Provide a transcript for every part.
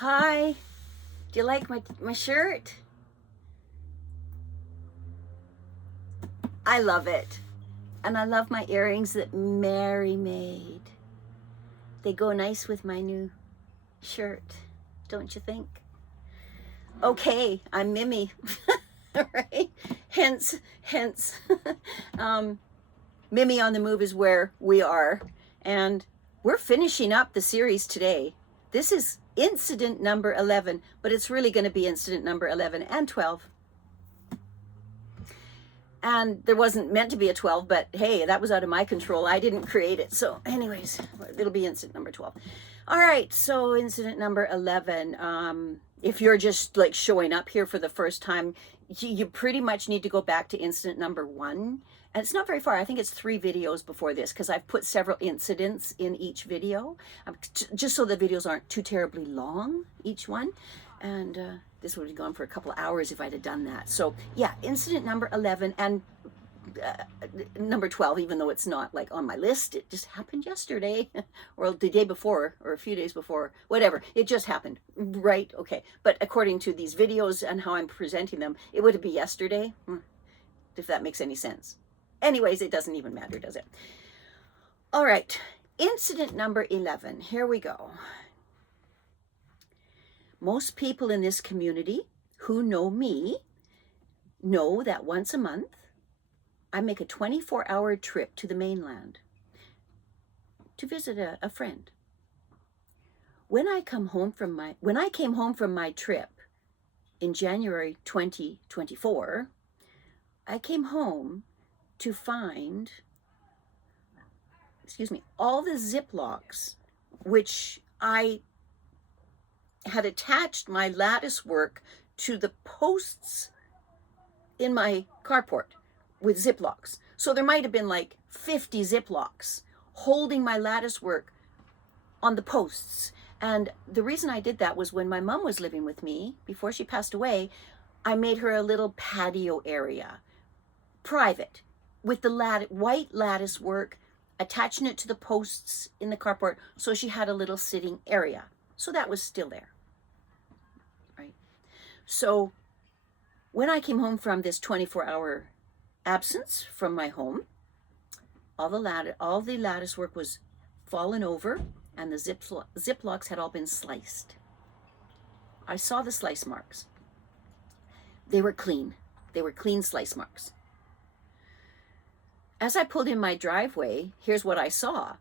Hi, do you like my shirt? I love it. And I love my earrings that Mary made. They go nice with my new shirt, don't you think? Okay, I'm Mimi, right? Hence, um, Mimi on the Move is where we are. And we're finishing up the series today. This is incident number 11, but it's really going to be incident number 11 and 12. And there wasn't meant to be a 12, but hey, that was out of my control. I didn't create it. So anyways, it'll be incident number 12. All right, so incident number 11. If you're just like showing up here for the first time, you pretty much need to go back to incident number 1. And it's not very far. I think it's 3 videos before this because I've put several incidents in each video, just so the videos aren't too terribly long, each one. And this would have gone for a couple of hours if I'd have done that. So yeah, incident number 11 and number 12, even though it's not like on my list, it just happened yesterday or the day before or a few days before, whatever. It just happened, right? Okay. But according to these videos and how I'm presenting them, it would be yesterday, if that makes any sense. Anyways, it doesn't even matter, does it? All right. Incident number 11. Here we go. Most people in this community who know me know that once a month I make a 24-hour trip to the mainland to visit a friend. When I came home from my trip in January 2024, I came home to find, all the Ziplocs which I had attached my lattice work to the posts in my carport with Ziplocs. So there might have been like 50 Ziplocs holding my lattice work on the posts. And the reason I did that was when my mom was living with me, before she passed away, I made her a little patio area, private, with the white lattice work, attaching it to the posts in the carport, so she had a little sitting area. So that was still there, right? So when I came home from this 24-hour absence from my home, all the lattice work was fallen over and the Ziplocs had all been sliced. I saw the slice marks. They were clean. They were clean slice marks. As I pulled in my driveway, here's what I saw.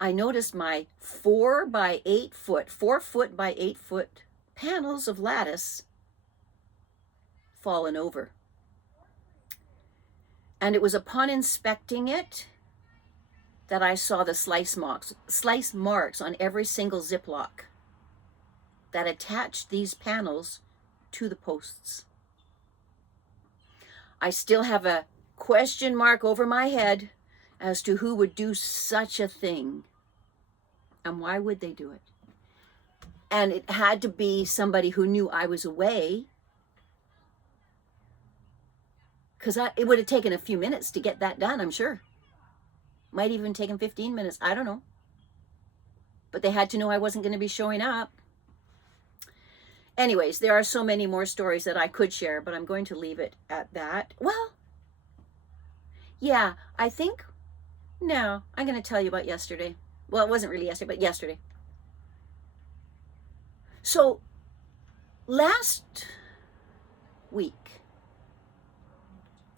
I noticed my 4 by 8 foot, 4 foot by 8 foot panels of lattice fallen over. And it was upon inspecting it that I saw the slice marks on every single Ziploc that attached these panels to the posts. I still have a question mark over my head as to who would do such a thing and why would they do it. And it had to be somebody who knew I was away, because it would have taken a few minutes to get that done, I'm sure. Might even taken 15 minutes, I don't know. But they had to know I wasn't going to be showing up. Anyways, there are so many more stories that I could share, but I'm going to leave it at that. Well, yeah, I think, no, I'm going to tell you about yesterday. Well, it wasn't really yesterday, but yesterday. So, last week,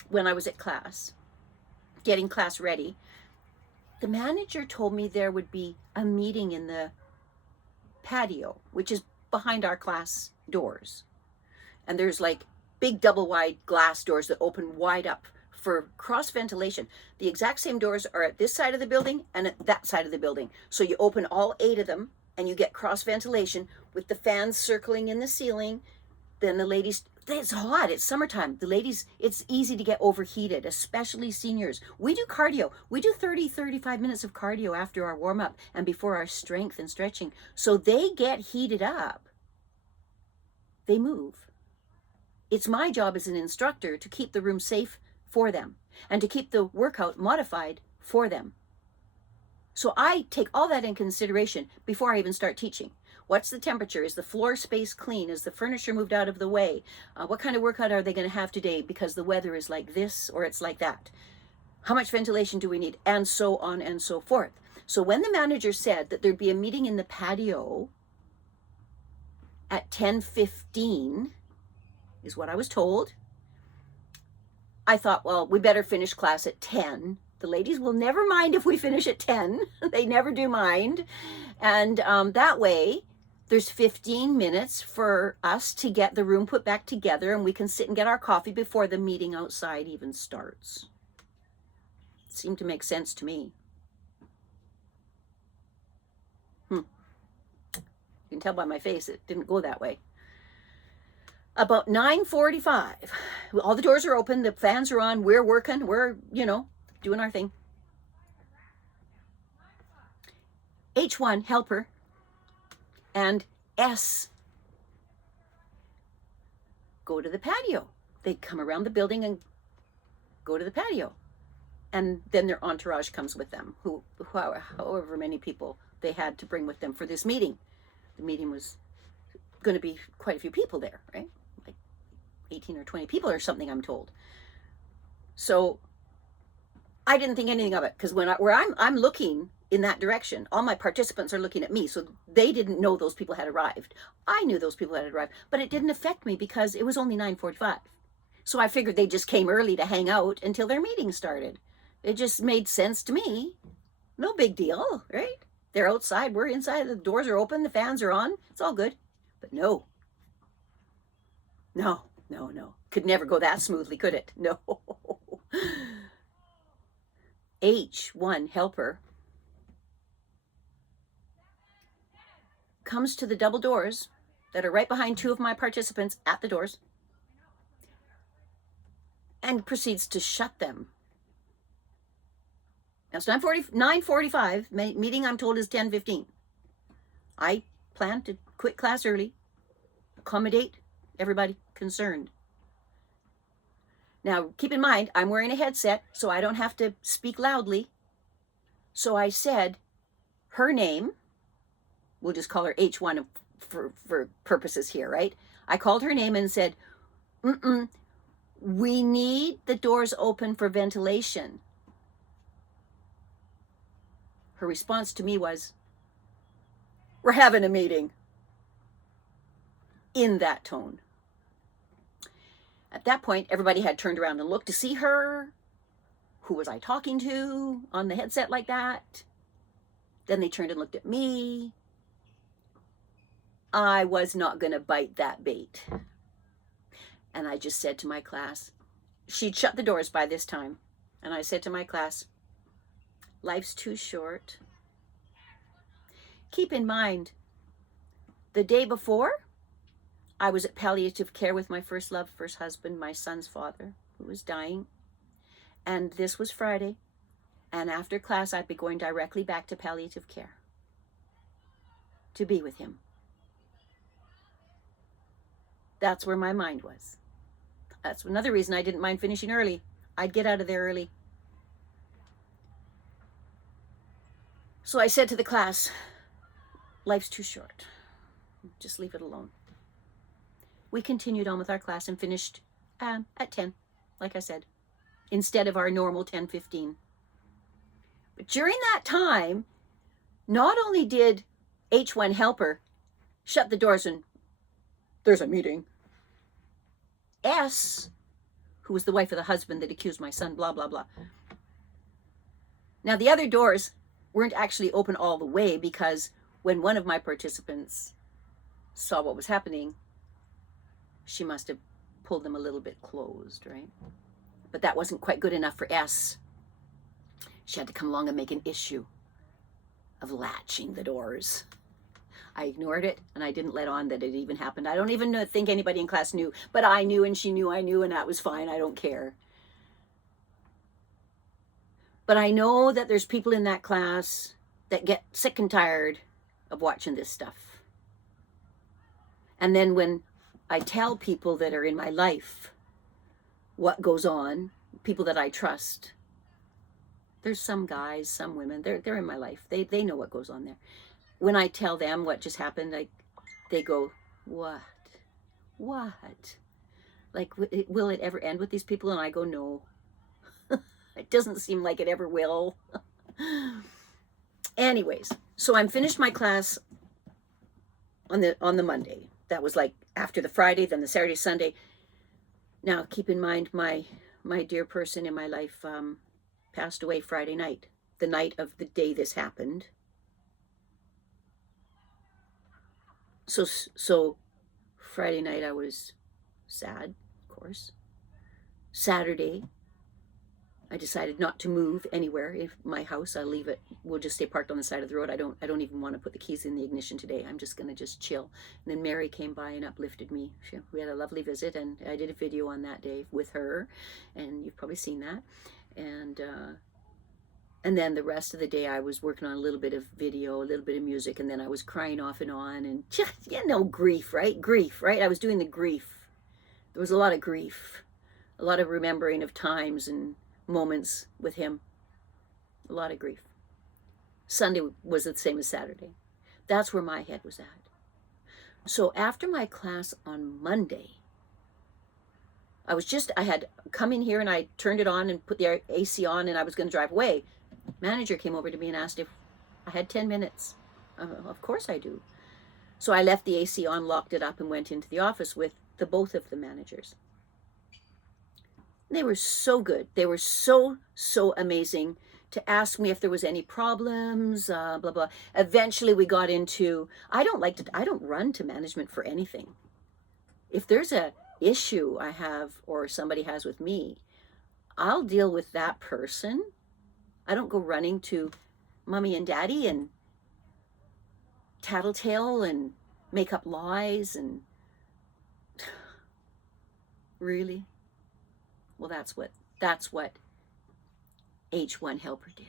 when I was at class, getting class ready, the manager told me there would be a meeting in the patio, which is behind our class doors. And there's like big double wide glass doors that open wide up for cross ventilation. The exact same doors are at this side of the building and at that side of the building. So you open all 8 of them and you get cross ventilation with the fans circling in the ceiling. Then the ladies, it's hot, it's summertime. The ladies, it's easy to get overheated, especially seniors. We do cardio. We do 35 minutes of cardio after our warm up and before our strength and stretching. So they get heated up. They move. It's my job as an instructor to keep the room safe for them and to keep the workout modified for them. So I take all that in consideration before I even start teaching. What's the temperature? Is the floor space clean? Is the furniture moved out of the way? What kind of workout are they going to have today because the weather is like this or it's like that? How much ventilation do we need? And so on and so forth. So when the manager said that there'd be a meeting in the patio at 10:15, is what I was told, I thought, well, we better finish class at 10. The ladies will never mind if we finish at 10. They never do mind. And that way, there's 15 minutes for us to get the room put back together, and we can sit and get our coffee before the meeting outside even starts. It seemed to make sense to me. You can tell by my face it didn't go that way. About 9:45, all the doors are open, the fans are on, we're working, we're, doing our thing. H1, helper, and S go to the patio. They come around the building and go to the patio. And then their entourage comes with them, however many people they had to bring with them for this meeting. The meeting was going to be quite a few people there, right? 18 or 20 people or something, I'm told. So I didn't think anything of it, because I'm looking in that direction, all my participants are looking at me, so they didn't know those people had arrived. I knew those people had arrived, but it didn't affect me because it was only 9:45. So I figured they just came early to hang out until their meeting started. It just made sense to me. No big deal, right? They're outside, we're inside, the doors are open, the fans are on, it's all good. But no. Could never go that smoothly, could it? No. H1, helper, comes to the double doors that are right behind two of my participants at the doors and proceeds to shut them. Now it's 9:45, meeting I'm told is 10:15. I plan to quit class early, accommodate everybody concerned. Now, keep in mind, I'm wearing a headset, so I don't have to speak loudly. So I said her name, we'll just call her H1 for purposes here, right? I called her name and said, we need the doors open for ventilation. Her response to me was, we're having a meeting. In that tone. At that point, everybody had turned around and looked to see her. Who was I talking to on the headset like that? Then they turned and looked at me. I was not going to bite that bait. And I just said to my class, she'd shut the doors by this time. And I said to my class, life's too short. Keep in mind, the day before, I was at palliative care with my first love, first husband, my son's father, who was dying. And this was Friday. And after class, I'd be going directly back to palliative care to be with him. That's where my mind was. That's another reason I didn't mind finishing early. I'd get out of there early. So I said to the class, life's too short. Just leave it alone. We continued on with our class and finished at 10, like I said, instead of our normal 10:15. But during that time, not only did H1 helper shut the doors and there's a meeting, S, who was the wife of the husband that accused my son, blah, blah, blah. Now, the other doors weren't actually open all the way because when one of my participants saw what was happening, she must have pulled them a little bit closed, right? But that wasn't quite good enough for S. She had to come along and make an issue of latching the doors. I ignored it, and I didn't let on that it even happened. I don't even think anybody in class knew, but I knew, and she knew I knew, and that was fine. I don't care. But I know that there's people in that class that get sick and tired of watching this stuff. And then when I tell people that are in my life what goes on, people that I trust, there's some guys, some women, they're in my life. They know what goes on there. when I tell them what just happened, like, they go, what? What? Like, will it ever end with these people? And I go, no. It doesn't seem like it ever will. Anyways, so I'm finished my class on the Monday. That was like after the Friday, then the Saturday, Sunday. Now, keep in mind, my dear person in my life passed away Friday night, the night of the day this happened. So Friday night I was sad, of course. Saturday, I decided not to move anywhere. If my house, I'll leave it. We'll just stay parked on the side of the road. I don't even want to put the keys in the ignition today. I'm just going to just chill. And then Mary came by and uplifted me. We had a lovely visit, and I did a video on that day with her, and you've probably seen that. And then the rest of the day I was working on a little bit of video, a little bit of music, and then I was crying off and on, and just, grief, right? Grief, right? I was doing the grief. There was a lot of grief, a lot of remembering of times and moments with him, a lot of grief. Sunday was the same as Saturday. That's where my head was at. So after my class on Monday, I had come in here and I turned it on and put the AC on, and I was going to drive away. Manager came over to me and asked if I had 10 minutes. Of course I do. So I left the AC on, locked it up, and went into the office with both of the managers. They were so good. They were so amazing to ask me if there was any problems, blah, blah. Eventually we got into, I don't run to management for anything. If there's a issue I have or somebody has with me, I'll deal with that person. I don't go running to mommy and daddy and tattletale and make up lies and really. Well, that's what H1 helper did.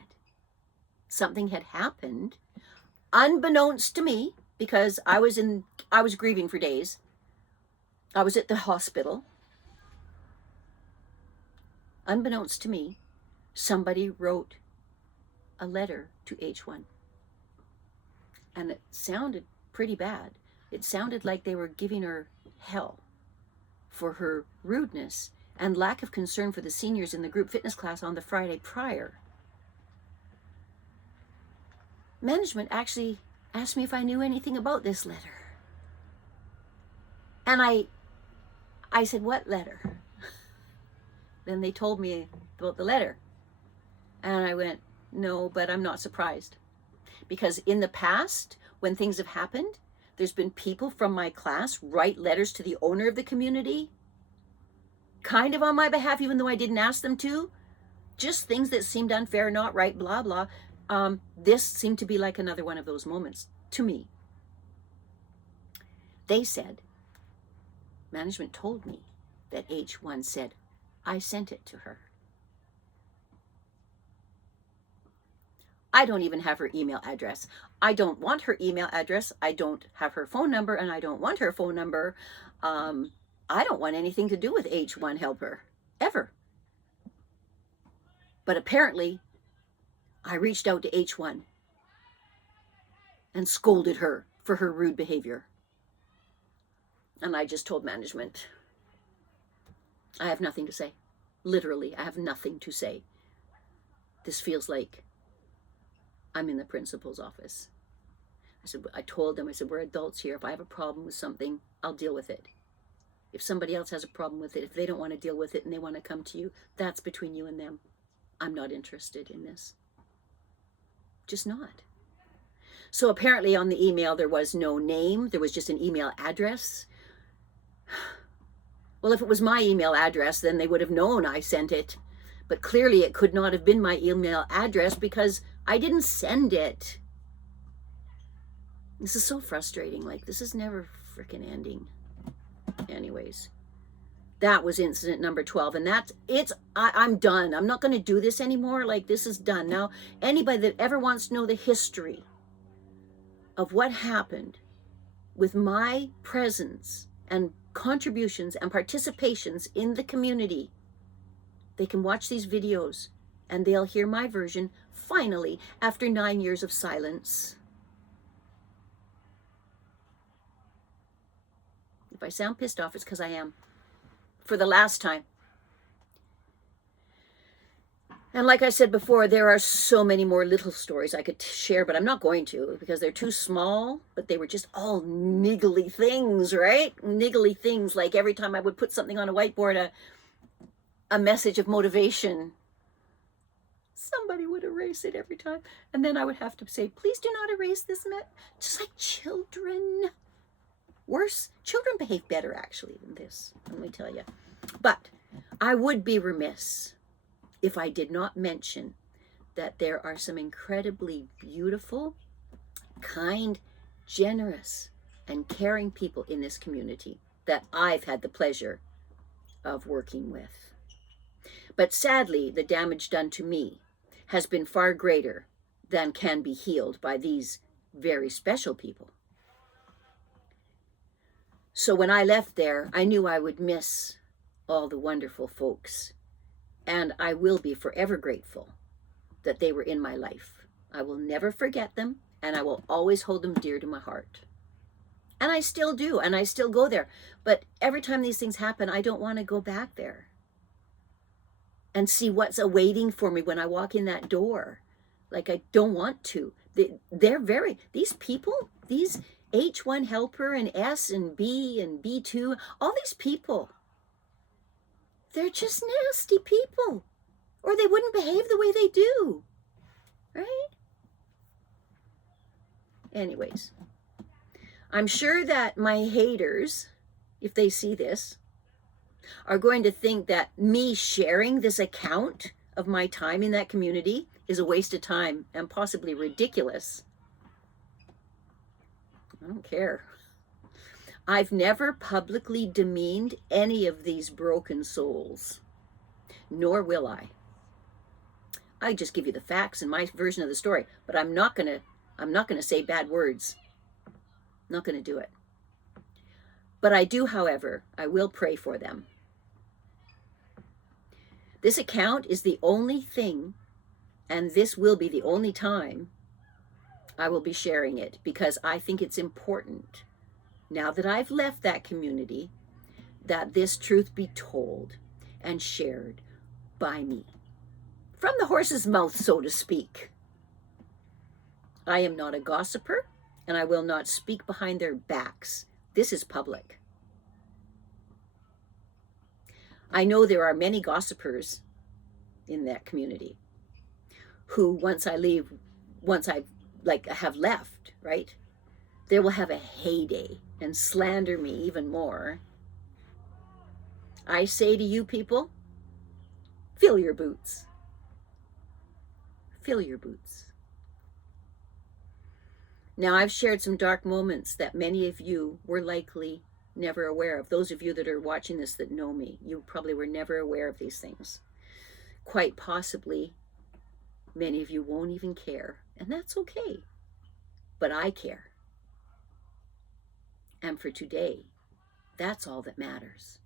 Something had happened unbeknownst to me, because I was grieving for days. I was at the hospital. Unbeknownst to me, somebody wrote a letter to H1. And it sounded pretty bad. It sounded like they were giving her hell for her rudeness and lack of concern for the seniors in the group fitness class on the Friday prior. Management actually asked me if I knew anything about this letter. And I said, what letter? Then they told me about the letter. And I went, no, but I'm not surprised. Because in the past, when things have happened, there's been people from my class write letters to the owner of the community, kind of on my behalf, even though I didn't ask them to. Just things that seemed unfair, not right, blah, blah. This seemed to be like another one of those moments to me. They said, management told me that H1 said, I sent it to her. I don't even have her email address. I don't want her email address. I don't have her phone number, and I don't want her phone number. I don't want anything to do with H1 helper, ever. But apparently, I reached out to H1 and scolded her for her rude behavior. And I just told management, I have nothing to say. Literally, I have nothing to say. This feels like I'm in the principal's office. I told them, we're adults here. If I have a problem with something, I'll deal with it. If somebody else has a problem with it, if they don't want to deal with it and they want to come to you, that's between you and them. I'm not interested in this. Just not. So apparently on the email, there was no name. There was just an email address. Well, if it was my email address, then they would have known I sent it. But clearly it could not have been my email address because I didn't send it. This is so frustrating. Like, this is never freaking ending. Anyways, that was incident number 12. And I'm done. I'm not going to do this anymore. Like, this is done. Now, anybody that ever wants to know the history of what happened with my presence and contributions and participations in the community, they can watch these videos and they'll hear my version finally after 9 years of silence. If I sound pissed off, it's because I am. For the last time. And like I said before, there are so many more little stories I could share, but I'm not going to because they're too small, but they were just all niggly things, right? Niggly things, like every time I would put something on a whiteboard, a message of motivation, somebody would erase it every time. And then I would have to say, please do not erase this. Just like children. Worse, children behave better actually than this, let me tell you. But I would be remiss if I did not mention that there are some incredibly beautiful, kind, generous, and caring people in this community that I've had the pleasure of working with. But sadly, the damage done to me has been far greater than can be healed by these very special people. So when I left there, I knew I would miss all the wonderful folks. And I will be forever grateful that they were in my life. I will never forget them, and I will always hold them dear to my heart. And I still do, and I still go there. But every time these things happen, I don't want to go back there and see what's awaiting for me when I walk in that door. Like, I don't want to. These people, these H1 helper and S and B and B2, all these people, they're just nasty people, or they wouldn't behave the way they do, right? Anyways, I'm sure that my haters, if they see this, are going to think that me sharing this account of my time in that community is a waste of time and possibly ridiculous. I don't care. I've never publicly demeaned any of these broken souls, nor will I. I just give you the facts and my version of the story, but I'm not gonna say bad words. I'm not gonna do it. But I do, however, I will pray for them. This account is the only thing, and this will be the only time I will be sharing it, because I think it's important, now that I've left that community, that this truth be told and shared by me. From the horse's mouth, so to speak. I am not a gossiper, and I will not speak behind their backs. This is public. I know there are many gossipers in that community who, once I have left, right, they will have a heyday and slander me even more. I say to you people, fill your boots. Fill your boots. Now, I've shared some dark moments that many of you were likely never aware of. Those of you that are watching this that know me, you probably were never aware of these things. Quite possibly, many of you won't even care, and that's okay. But I care. And for today, that's all that matters.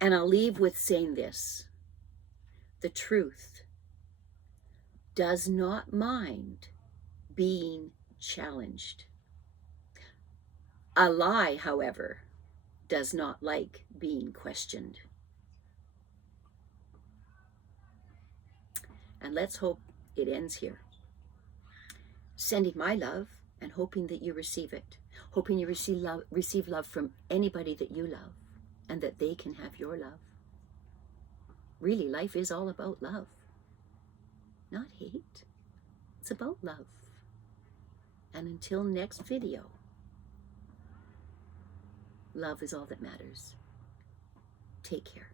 And I'll leave with saying this. The truth does not mind being challenged. A lie, however, does not like being questioned. And let's hope it ends here. Sending my love and hoping that you receive it. Hoping you receive love from anybody that you love, and that they can have your love. Really, life is all about love. Not hate. It's about love. And until next video, love is all that matters. Take care.